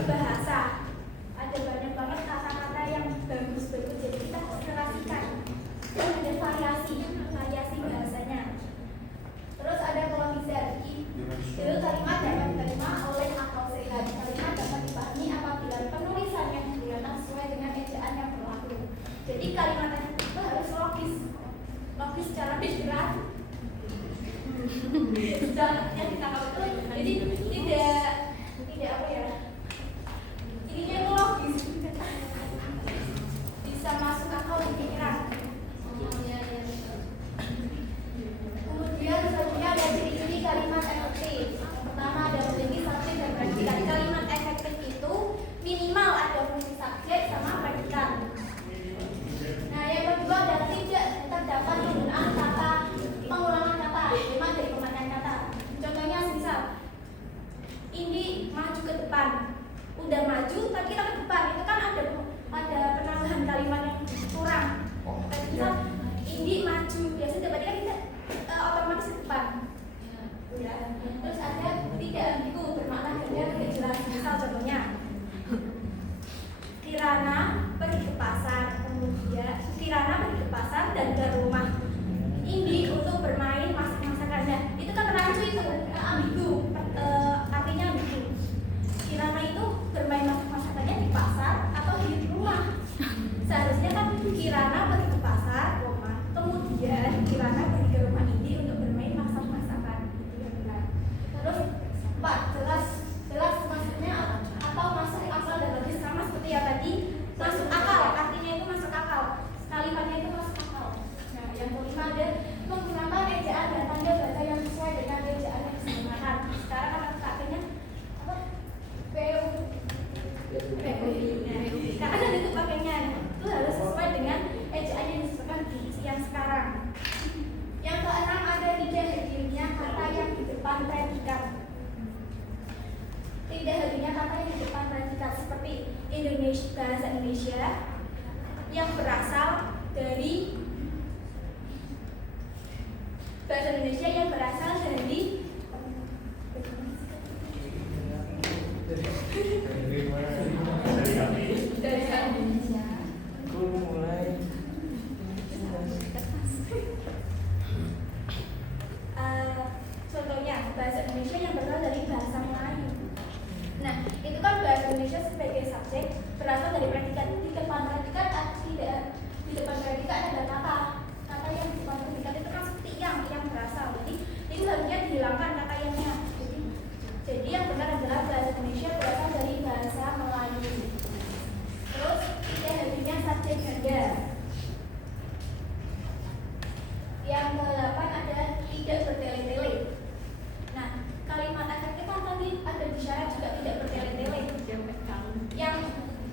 bahasa. Ada banyak banget kata-kata yang bagus-bagus, jadi kita serasikan. Dan ada variasi bahasanya. Terus ada kolonialisasi. Itu kalimat dapat diterima oleh akal sehat. Kalimat dapat dipahami apabila penulisannya digunakan sesuai dengan ejaan yang berlaku. Jadi kalimatnya itu harus logis secara pikiran. Secara ditangkap itu, jadi tidak apa ya? Ininya itu logis, bisa masuk akal di pikiran. Kemudian selanjutnya ada ciri-ciri kalimat efektif. Yang pertama ada memiliki subjek dan predikat. Kalimat efektif itu minimal ada fungsi subjek sama predikat. Nah, yang kedua ada tidak terdapat penggunaan kata pengulangan kata, cuma dari pemakaian kata. Contohnya misal ini maju ke depan, udah maju tapi kita ke depan, itu kan ada penambahan kalimat yang kurang. Misal ini maju, biasanya berarti kan kita otomatis ke depan. Ya. Terus ada tidak ambigu, bermakna ganda tidak jelas. Misal contohnya Kirana pergi ke pasar, kemudian Kirana pergi ke pasar dan ke rumah Indi untuk bermain masak-masakan. Nah, itu kan rancu itu ambigu, artinya ambigu. Kirana itu bermain masak-masakannya di pasar atau di rumah. Seharusnya kan Kirana pergi ke pasar, kemudian Kirana pergi ke rumah Indi untuk bermain masak-masakan. Itu yang benar. Terus 4, jelas maksudnya atau masuk akal dan logis, sama seperti yang tadi. Masuk akal, artinya itu masuk akal. Kalimatnya itu masuk akal. Nah, yang kelima ada menggunakan ejaan dan tanda baca yang sesuai dengan ejaan yang digunakan. Sekarang kan pakainya apa? PU. Karena kan itu pakainya itu harus sesuai dengan ejaan yang disebutkan di yang sekarang. Yang keenam ada tidak hadirnya kata yang di depan predikat. Tidak hadirnya kata yang di depan predikat seperti Indonesia, bahasa Indonesia yang berasal dari dari kami. Contohnya bahasa Indonesia yang berasal dari bahasa Melayu. Nah, itu kan bahasa Indonesia sebagai subjek berasal dari predikat. Di depan predikat tidak, di depan predikat ada kata yang di depan predikat itu kan seperti yang berasal. Jadi itu harusnya dihilangkan kata yangnya. Jadi yang benar adalah bahasa Indonesia berasal dari bahasa Melayu. Terus tidak hadirnya subjek ganda. Yang ke-8 ada tidak bertele-tele. Nah, kalimat efektif kan tadi ada di syarat juga tidak bertele-tele.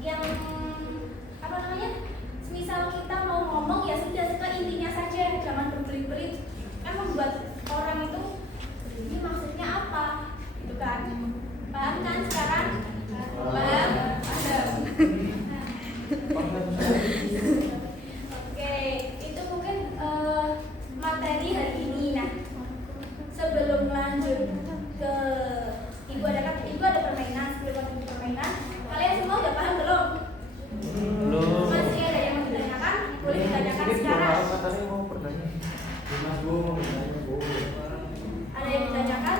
Yang apa namanya? Misal kita mau ngomong ya sudah intinya saja, jangan berbelit-belit. Kan membuat orang itu ini maksudnya apa? Gitu kan? Paham kan sekarang? Paham? Oke, itu mungkin materi hari ini. Nah, sebelum lanjut ke ibu ada permainan. Sebelum lanjut ke permainan, kalian semua udah paham belum? Belum. Masih ada yang mau ditanyakan? Boleh ditanyakan sekarang. Katanya mau bertanya. Mas Bu mau bertanya Bu. Ada yang ditanyakan?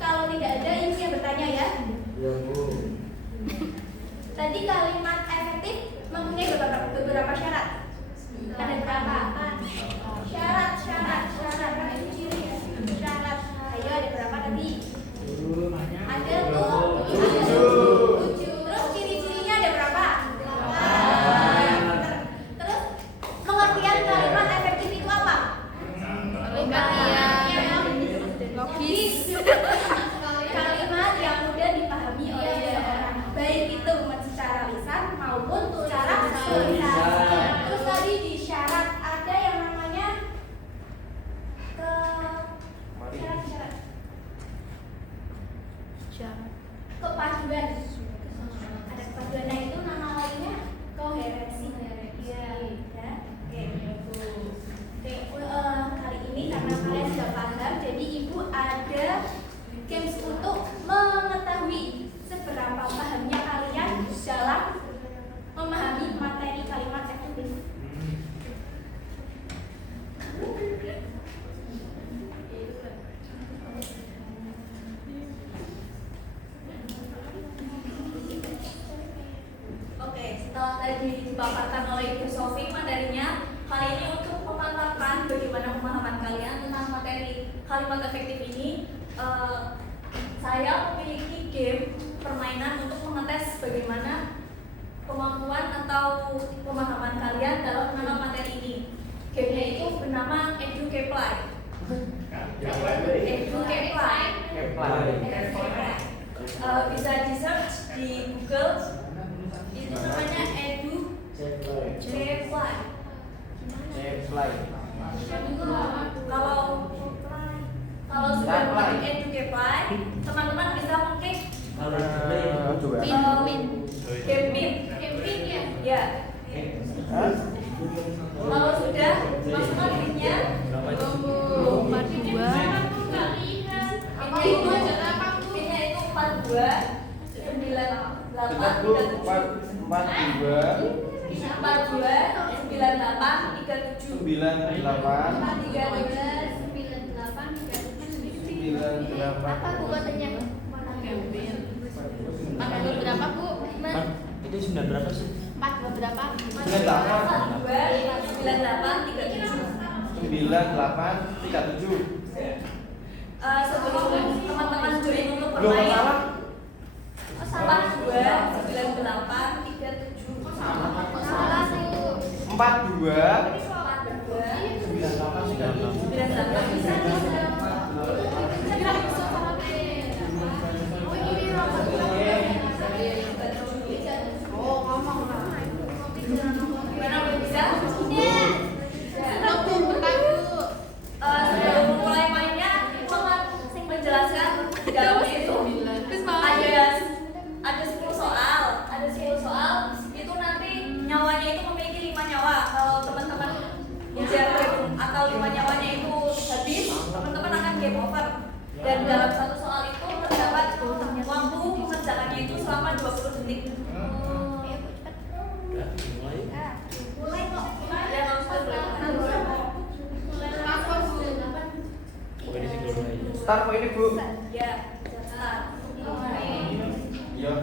Kalau tidak ada, ini yang bertanya ya. Ya Bu. Tadi kalimat efektif mempunyai beberapa syarat. Ada berapa? Syarat. Ini ciri ya. Syarat. Ayo ada berapa tadi? Ada tuh 7. Terus ciri-cirinya ada berapa? 8. Terus pengertian kalimat efektif itu apa? Logis. Kalimat yang mudah dipahami oleh seseorang, baik itu secara lisan maupun secara tulisan. Terus tadi di syarat ada yang namanya kepaduan. Ada kepaduan. Nah, itu nama lainnya koherensi. Kali ini karena kalian sudah paham, jadi ibu ada games untuk mengetahui dipaparkan oleh Ibu Sofi materinya. Kali ini untuk memantapkan bagaimana pemahaman kalian tentang materi kalimat efektif ini, saya memiliki game permainan untuk mengetes bagaimana kemampuan atau pemahaman kalian dalam menangkap materi ini. Gamenya itu bernama EduCaPly. EduCaPly. Bisa di search di Google, itu namanya EduCaPly. Kalau sudah mengklik EduCaPly, teman-teman bisa mengklik Pin ya. Kalau sudah masukkan linknya, pinnya itu 98. Apa Bu katanya? Pangkat berapa Bu? Itu 9 berapa sih? 4 berapa? 9837. Sebelum teman-teman join untuk bermain, 429837. Salah Bu. 98. Gimana udah bisa? Sebelum mulai mainnya, aku akan menjelaskan di dalamnya itu ada 10 soal. Ada 10 soal itu nanti nyawanya itu memiliki 5 nyawa. Kalau teman-teman ujian game atau 5 nyawanya itu habis, teman-teman akan game over. Dan dalam satu soal itu terdapat waktu mengerjakannya itu selama 20 detik. Mulai kok. Ya, langsung Start kok ini Bu? ya, start. Iya.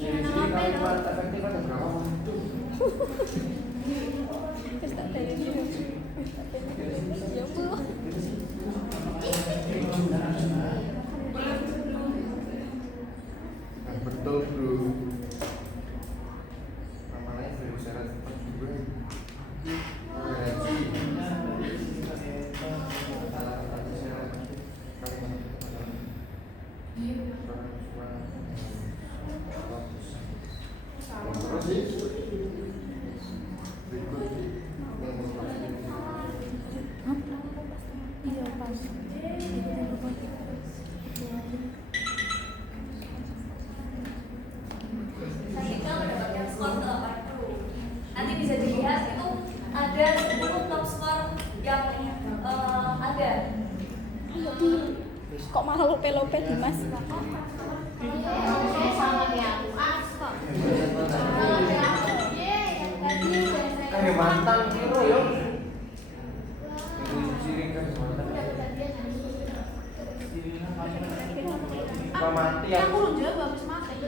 Jadi kalimat efektif ada berapa? Betul bro. Namanya dari syarat juga. Ketika mendapatkan skor 80, nanti bisa dilihat itu ada 10 top skor yang ada. Kok malah lope-lope Dimas? Kayak mantan kiro yo. Ciring kan mantan. Mati aku. Aku udah jawab habis mati.